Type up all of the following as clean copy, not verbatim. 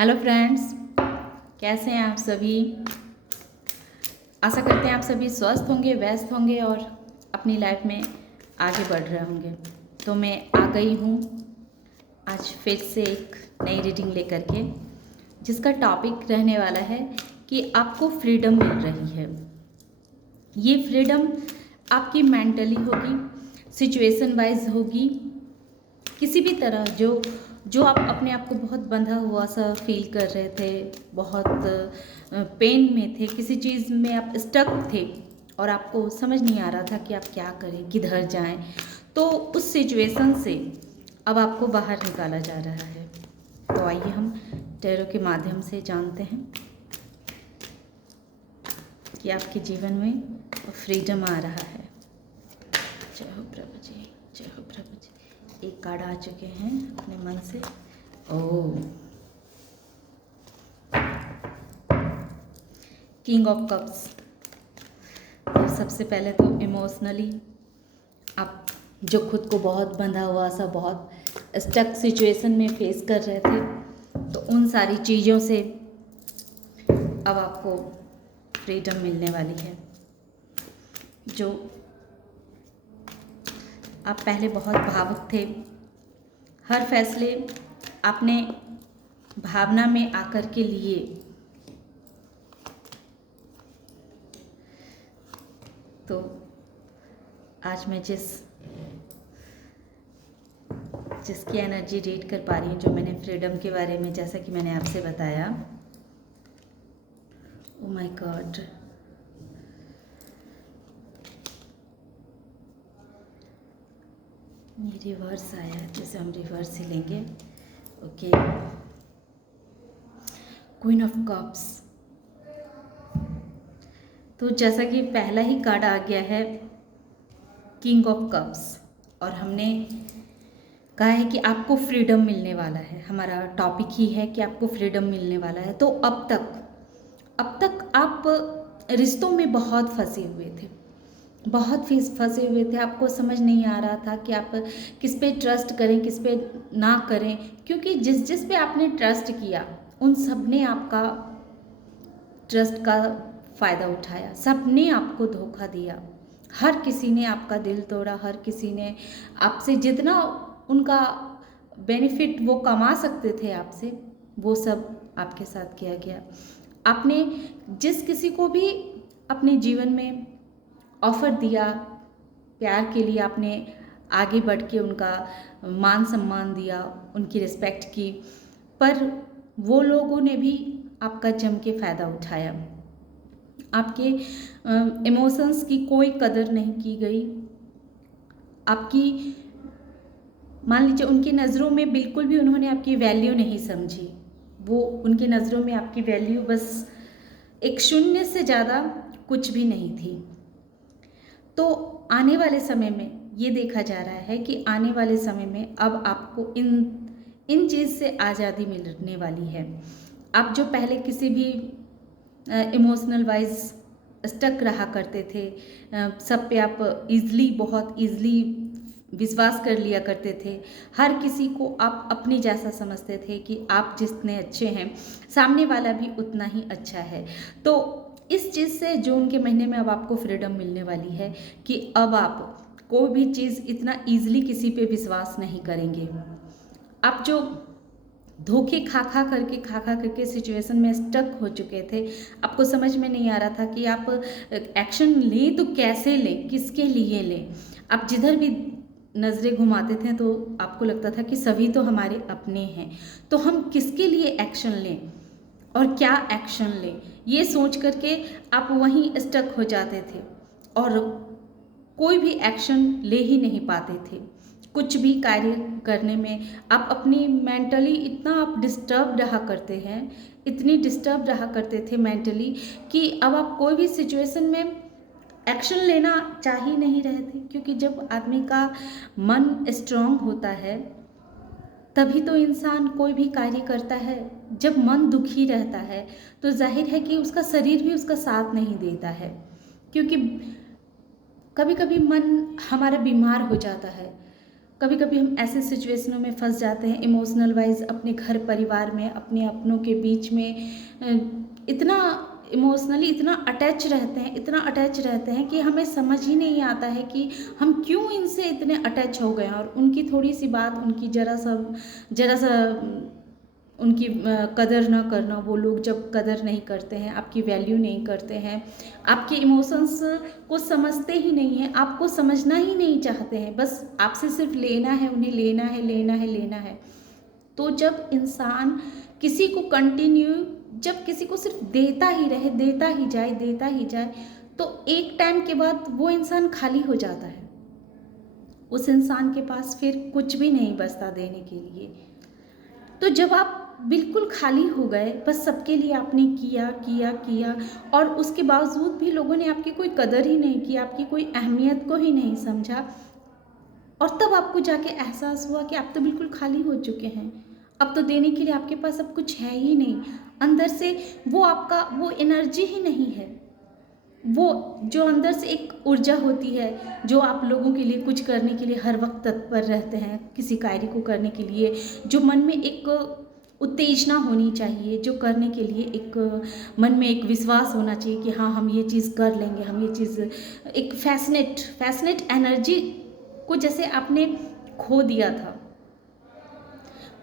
Hello friends, कैसे हैं आप सभी। आशा करते हैं आप सभी स्वस्थ होंगे, व्यस्त होंगे और अपनी लाइफ में आगे बढ़ रहे होंगे। तो मैं आ गई हूँ आज फिर से एक नई रीडिंग लेकर के, जिसका टॉपिक रहने वाला है कि आपको फ्रीडम मिल रही है। ये फ्रीडम आपकी मेंटली होगी, सिचुएशन वाइज होगी, किसी भी तरह जो आप अपने आप को बहुत बंधा हुआ सा फील कर रहे थे, बहुत पेन में थे, किसी चीज़ में आप स्टक थे और आपको समझ नहीं आ रहा था कि आप क्या करें, किधर जाएं, तो उस सिचुएशन से अब आपको बाहर निकाला जा रहा है। तो आइए हम टैरो के माध्यम से जानते हैं कि आपके जीवन में फ्रीडम आ रहा है। जय हो प्रभु जी, जय हो प्रभु जी। एक कार्ड आ चुके हैं अपने मन से। King of cups. सबसे पहले तो इमोशनली आप जो खुद को बहुत बंधा हुआ सा, बहुत स्टक सिचुएशन में फेस कर रहे थे, तो उन सारी चीज़ों से अब आपको फ्रीडम मिलने वाली है। जो आप पहले बहुत भावुक थे, हर फैसले आपने भावना में आकर के लिए, तो आज मैं जिसकी एनर्जी रीड कर पा रही हूँ, जो मैंने फ्रीडम के बारे में, जैसा कि मैंने आपसे बताया, ओ माय गॉड, ये रिवर्स आया, जैसे हम रिवर्स ही लेंगे। Okay, queen of cups. तो जैसा कि पहला ही कार्ड आ गया है किंग ऑफ कप्स, और हमने कहा है कि आपको फ्रीडम मिलने वाला है। हमारा टॉपिक ही है कि आपको फ्रीडम मिलने वाला है। तो अब तक आप रिश्तों में बहुत फंसे हुए थे, बहुत फंसे हुए थे। आपको समझ नहीं आ रहा था कि आप किस पे ट्रस्ट करें, किस पे ना करें, क्योंकि जिस पे आपने ट्रस्ट किया उन सब ने आपका ट्रस्ट का फ़ायदा उठाया, सब ने आपको धोखा दिया, हर किसी ने आपका दिल तोड़ा, हर किसी ने आपसे जितना उनका बेनिफिट वो कमा सकते थे आपसे, वो सब आपके साथ किया गया। आपने जिस किसी को भी अपने जीवन में ऑफ़र दिया, प्यार के लिए आपने आगे बढ़ के उनका मान सम्मान दिया, उनकी रिस्पेक्ट की, पर वो लोगों ने भी आपका जम के फ़ायदा उठाया। आपके इमोशंस की कोई कदर नहीं की गई। आपकी, मान लीजिए, उनकी नज़रों में बिल्कुल भी उन्होंने आपकी वैल्यू नहीं समझी। वो उनकी नज़रों में आपकी वैल्यू बस एक शून्य से ज़्यादा कुछ भी नहीं थी। तो आने वाले समय में ये देखा जा रहा है कि आने वाले समय में अब आपको इन चीज़ से आज़ादी मिलने वाली है। आप जो पहले किसी भी इमोशनल वाइज स्टक रहा करते थे, सब पे आप बहुत ईज़िली विश्वास कर लिया करते थे, हर किसी को आप अपने जैसा समझते थे कि आप जितने अच्छे हैं सामने वाला भी उतना ही अच्छा है। तो इस चीज़ से जून के महीने में अब आपको फ्रीडम मिलने वाली है कि अब आप कोई भी चीज़ इतना ईज़िली किसी पे विश्वास नहीं करेंगे। आप जो धोखे खा करके सिचुएशन में स्टक हो चुके थे, आपको समझ में नहीं आ रहा था कि आप एक्शन लें तो कैसे लें, किसके लिए लें। आप जिधर भी नज़रें घुमाते थे तो आपको लगता था कि सभी तो हमारे अपने हैं, तो हम किसके लिए एक्शन लें और क्या एक्शन लें, ये सोच करके आप वहीं स्टक हो जाते थे और कोई भी एक्शन ले ही नहीं पाते थे। कुछ भी कार्य करने में आप अपनी मेंटली इतना आप डिस्टर्ब रहा करते हैं, इतनी डिस्टर्ब रहा करते थे मेंटली, कि अब आप कोई भी सिचुएशन में एक्शन लेना चाह ही नहीं रहे थे। क्योंकि जब आदमी का मन स्ट्रांग होता है तभी तो इंसान कोई भी कार्य करता है। जब मन दुखी रहता है तो जाहिर है कि उसका शरीर भी उसका साथ नहीं देता है, क्योंकि कभी कभी मन हमारा बीमार हो जाता है, कभी कभी हम ऐसे सिचुएशनों में फंस जाते हैं इमोशनल वाइज, अपने घर परिवार में, अपने अपनों के बीच में इतना इमोशनली इतना अटैच रहते हैं, इतना अटैच रहते हैं कि हमें समझ ही नहीं आता है कि हम क्यों इनसे इतने अटैच हो गए हैं। और उनकी थोड़ी सी बात, उनकी जरा सा उनकी कदर ना करना, वो लोग जब कदर नहीं करते हैं, आपकी वैल्यू नहीं करते हैं, आपके इमोशंस को समझते ही नहीं हैं, आपको समझना ही नहीं चाहते हैं, बस आपसे सिर्फ लेना है, उन्हें लेना है, लेना है, लेना है। तो जब इंसान किसी को कंटिन्यू, जब किसी को सिर्फ देता ही रहे, देता ही जाए, देता ही जाए, तो एक टाइम के बाद वो इंसान खाली हो जाता है। उस इंसान के पास फिर कुछ भी नहीं बचता देने के लिए। तो जब आप बिल्कुल खाली हो गए, बस सबके लिए आपने किया किया किया, और उसके बावजूद भी लोगों ने आपकी कोई कदर ही नहीं की, आपकी कोई अहमियत को ही नहीं समझा, और तब आपको जाके एहसास हुआ कि आप तो बिल्कुल खाली हो चुके हैं, अब तो देने के लिए आपके पास अब कुछ है ही नहीं। अंदर से वो आपका वो एनर्जी ही नहीं है, वो जो अंदर से एक ऊर्जा होती है, जो आप लोगों के लिए कुछ करने के लिए हर वक्त तत्पर रहते हैं, किसी कार्य को करने के लिए, जो मन में एक उत्तेजना होनी चाहिए, जो करने के लिए एक मन में एक विश्वास होना चाहिए कि हाँ हम ये चीज़ कर लेंगे, हम ये चीज़, एक फैसिनेट एनर्जी को जैसे आपने खो दिया था,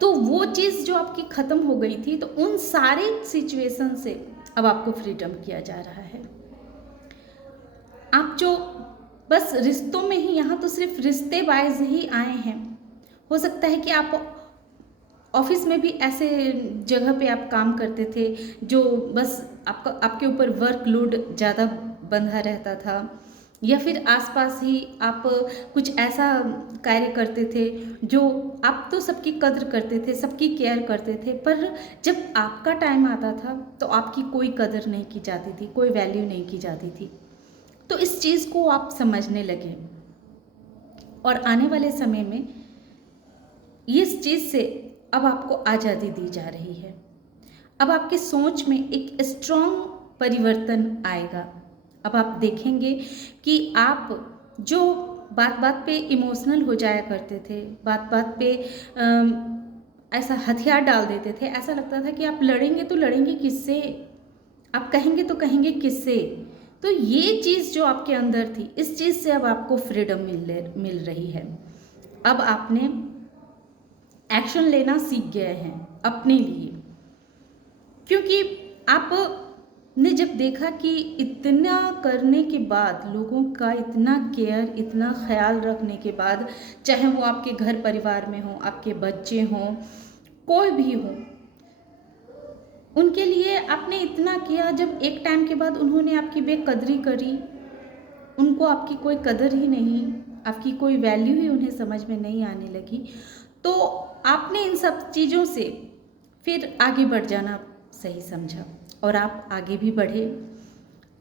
तो वो चीज़ जो आपकी ख़त्म हो गई थी, तो उन सारे सिचुएशन से अब आपको फ्रीडम किया जा रहा है। आप जो बस रिश्तों में ही, यहाँ तो सिर्फ रिश्ते वाइज ही आए हैं। हो सकता है कि आप ऑफिस में भी ऐसे जगह पे आप काम करते थे जो बस आपके ऊपर वर्कलोड ज़्यादा बंधा रहता था, या फिर आसपास ही आप कुछ ऐसा कार्य करते थे जो आप तो सबकी कद्र करते थे, सबकी केयर करते थे, पर जब आपका टाइम आता था तो आपकी कोई कदर नहीं की जाती थी, कोई वैल्यू नहीं की जाती थी। तो इस चीज़ को आप समझने लगे, और आने वाले समय में इस चीज़ से अब आपको आज़ादी दी जा रही है। अब आपकी सोच में एक स्ट्रॉन्ग परिवर्तन आएगा। अब आप देखेंगे कि आप जो बात बात पे इमोशनल हो जाया करते थे, बात बात पे ऐसा हथियार डाल देते थे, ऐसा लगता था कि आप लड़ेंगे तो लड़ेंगे किससे, आप कहेंगे तो कहेंगे किससे। तो ये चीज़ जो आपके अंदर थी, इस चीज़ से अब आपको फ्रीडम मिल रही है। अब आपने एक्शन लेना सीख गए हैं अपने लिए, क्योंकि आपने जब देखा कि इतना करने के बाद, लोगों का इतना केयर, इतना ख्याल रखने के बाद, चाहे वो आपके घर परिवार में हो, आपके बच्चे हों, कोई भी हो, उनके लिए आपने इतना किया, जब एक टाइम के बाद उन्होंने आपकी बेकदरी करी, उनको आपकी कोई कदर ही नहीं, आपकी कोई वैल्यू ही उन्हें समझ में नहीं आने लगी, तो आपने इन सब चीज़ों से फिर आगे बढ़ जाना सही समझा, और आप आगे भी बढ़े।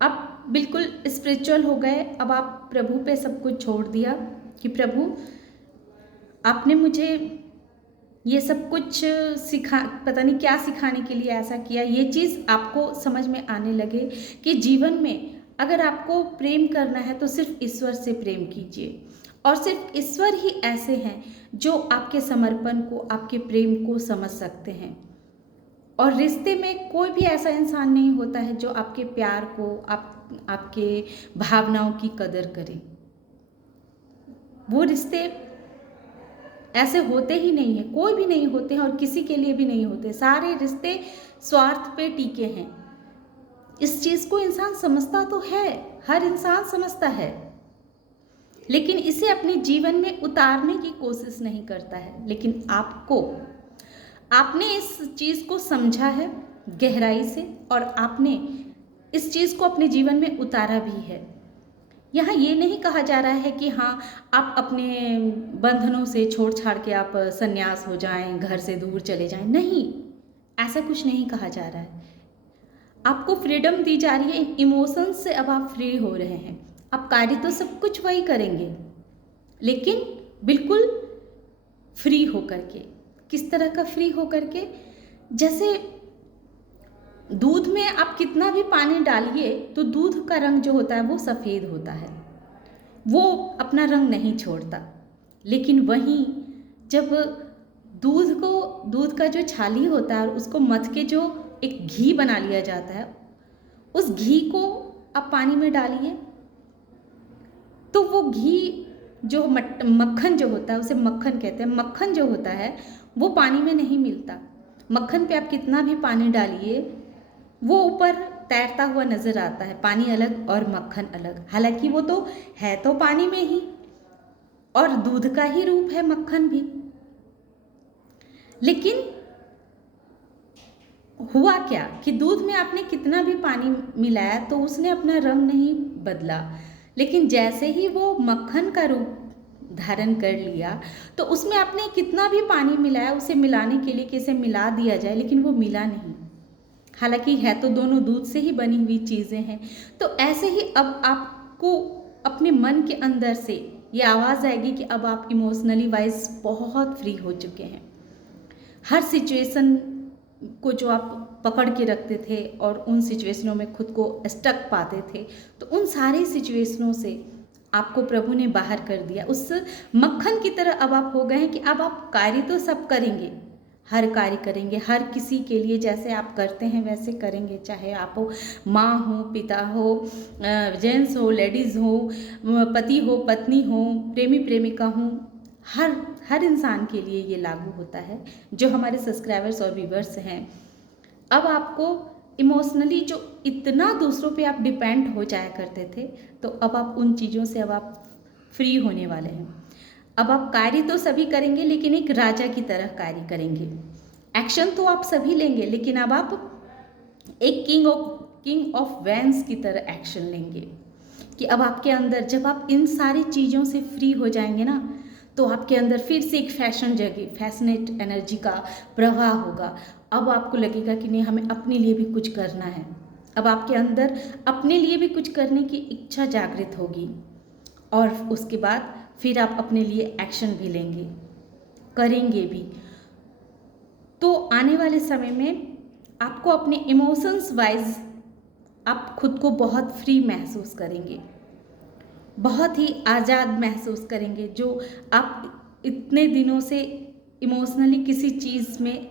अब बिल्कुल स्पिरिचुअल हो गए। अब आप प्रभु पे सब कुछ छोड़ दिया कि प्रभु आपने मुझे ये सब कुछ पता नहीं क्या सिखाने के लिए ऐसा किया। ये चीज़ आपको समझ में आने लगे कि जीवन में अगर आपको प्रेम करना है तो सिर्फ ईश्वर से प्रेम कीजिए, और सिर्फ ईश्वर ही ऐसे हैं जो आपके समर्पण को, आपके प्रेम को समझ सकते हैं। और रिश्ते में कोई भी ऐसा इंसान नहीं होता है जो आपके प्यार को, आपके भावनाओं की कदर करे। वो रिश्ते ऐसे होते ही नहीं हैं, कोई भी नहीं होते हैं, और किसी के लिए भी नहीं होते। सारे रिश्ते स्वार्थ पे टिके हैं। इस चीज़ को इंसान समझता तो है, हर इंसान समझता है, लेकिन इसे अपने जीवन में उतारने की कोशिश नहीं करता है। लेकिन आपने इस चीज़ को समझा है गहराई से, और आपने इस चीज़ को अपने जीवन में उतारा भी है। यहाँ ये नहीं कहा जा रहा है कि हाँ आप अपने बंधनों से छोड़ छाड़ के आप संन्यास हो जाएं, घर से दूर चले जाएं, नहीं, ऐसा कुछ नहीं कहा जा रहा है। आपको फ्रीडम दी जा रही है, इमोशंस से अब आप फ्री हो रहे हैं। आप कार्य तो सब कुछ वही करेंगे, लेकिन बिल्कुल फ्री होकर के। किस तरह का फ्री होकर के? जैसे दूध में आप कितना भी पानी डालिए तो दूध का रंग जो होता है वो सफ़ेद होता है, वो अपना रंग नहीं छोड़ता। लेकिन वहीं जब दूध का जो छाली होता है और उसको मथ के जो एक घी बना लिया जाता है, उस घी को आप पानी में डालिए तो वो घी जो मक्खन जो होता है, उसे मक्खन कहते हैं, मक्खन जो होता है वो पानी में नहीं मिलता। मक्खन पे आप कितना भी पानी डालिए वो ऊपर तैरता हुआ नज़र आता है, पानी अलग और मक्खन अलग। हालांकि वो तो है तो पानी में ही और दूध का ही रूप है मक्खन भी। लेकिन हुआ क्या कि दूध में आपने कितना भी पानी मिलाया तो उसने अपना रंग नहीं बदला, लेकिन जैसे ही वो मक्खन का रूप धारण कर लिया तो उसमें आपने कितना भी पानी मिलाया, उसे मिलाने के लिए कि इसे मिला दिया जाए, लेकिन वो मिला नहीं। हालांकि है तो दोनों दूध से ही बनी हुई चीज़ें हैं। तो ऐसे ही अब आपको अपने मन के अंदर से ये आवाज़ आएगी कि अब आप इमोशनली वाइज बहुत फ्री हो चुके हैं। हर सिचुएशन को जो आप पकड़ के रखते थे और उन सिचुएशनों में खुद को स्टक पाते थे, तो उन सारी सिचुएशनों से आपको प्रभु ने बाहर कर दिया। उस मक्खन की तरह अब आप हो गए हैं कि अब आप कार्य तो सब करेंगे, हर कार्य करेंगे, हर किसी के लिए जैसे आप करते हैं वैसे करेंगे। चाहे आप माँ हो, पिता हो, जेंट्स हो, लेडीज़ हो, पति हो, पत्नी हो, प्रेमी प्रेमिका हो, हर इंसान के लिए ये लागू होता है जो हमारे सब्सक्राइबर्स और व्यूवर्स हैं। अब आपको इमोशनली जो इतना दूसरों पे आप डिपेंड हो जाया करते थे, तो अब आप उन चीज़ों से अब आप फ्री होने वाले हैं। अब आप कार्य तो सभी करेंगे, लेकिन एक राजा की तरह कार्य करेंगे। एक्शन तो आप सभी लेंगे, लेकिन अब आप एक किंग ऑफ वैंस की तरह एक्शन लेंगे। कि अब आपके अंदर जब आप इन सारी चीज़ों से फ्री हो जाएंगे ना, तो आपके अंदर फिर से एक फैशनेट एनर्जी का प्रवाह होगा। अब आपको लगेगा कि नहीं, हमें अपने लिए भी कुछ करना है। अब आपके अंदर अपने लिए भी कुछ करने की इच्छा जागृत होगी और उसके बाद फिर आप अपने लिए एक्शन भी लेंगे, करेंगे भी। तो आने वाले समय में आपको अपने इमोशंस वाइज आप खुद को बहुत फ्री महसूस करेंगे, बहुत ही आज़ाद महसूस करेंगे। जो आप इतने दिनों से इमोशनली किसी चीज़ में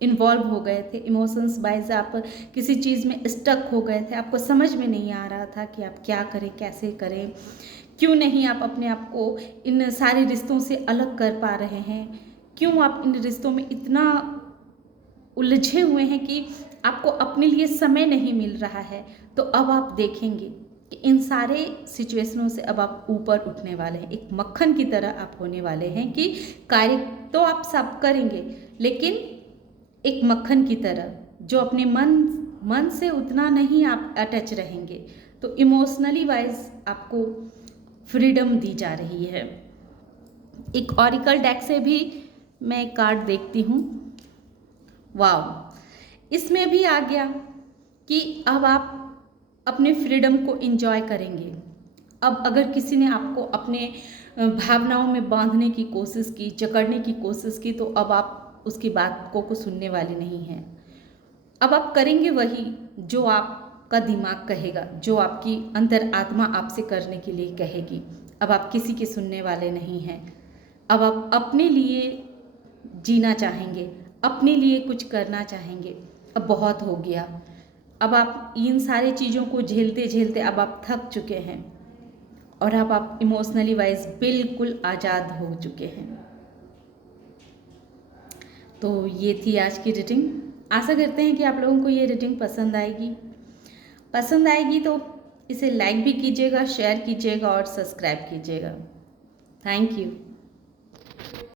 इन्वॉल्व हो गए थे, इमोशंस वाइज आप किसी चीज़ में स्टक हो गए थे, आपको समझ में नहीं आ रहा था कि आप क्या करें, कैसे करें, क्यों नहीं आप अपने आप को इन सारे रिश्तों से अलग कर पा रहे हैं, क्यों आप इन रिश्तों में इतना उलझे हुए हैं कि आपको अपने लिए समय नहीं मिल रहा है। तो अब आप देखेंगे कि इन सारे सिचुएशनों से अब आप ऊपर उठने वाले हैं, एक मक्खन की तरह आप होने वाले हैं कि कार्य तो आप सब करेंगे, लेकिन एक मक्खन की तरह जो अपने मन से उतना नहीं आप अटैच रहेंगे। तो इमोशनली वाइज आपको फ्रीडम दी जा रही है। एक ऑरिकल डेक से भी मैं कार्ड देखती हूँ। वाव, इसमें भी आ गया कि अब आप अपने फ्रीडम को एंजॉय करेंगे। अब अगर किसी ने आपको अपने भावनाओं में बांधने की कोशिश की, जकड़ने की कोशिश की, तो अब आप उसकी बात को सुनने वाले नहीं हैं। अब आप करेंगे वही जो आपका दिमाग कहेगा, जो आपकी अंतर आत्मा आपसे करने के लिए कहेगी। अब आप किसी के सुनने वाले नहीं हैं। अब आप अपने लिए जीना चाहेंगे, अपने लिए कुछ करना चाहेंगे। अब बहुत हो गया, अब आप इन सारी चीज़ों को झेलते झेलते अब आप थक चुके हैं और अब आप इमोशनली वाइज बिल्कुल आज़ाद हो चुके हैं। तो ये थी आज की रीडिंग। आशा करते हैं कि आप लोगों को ये रीडिंग पसंद आएगी तो इसे लाइक भी कीजिएगा, शेयर कीजिएगा और सब्सक्राइब कीजिएगा। Thank you.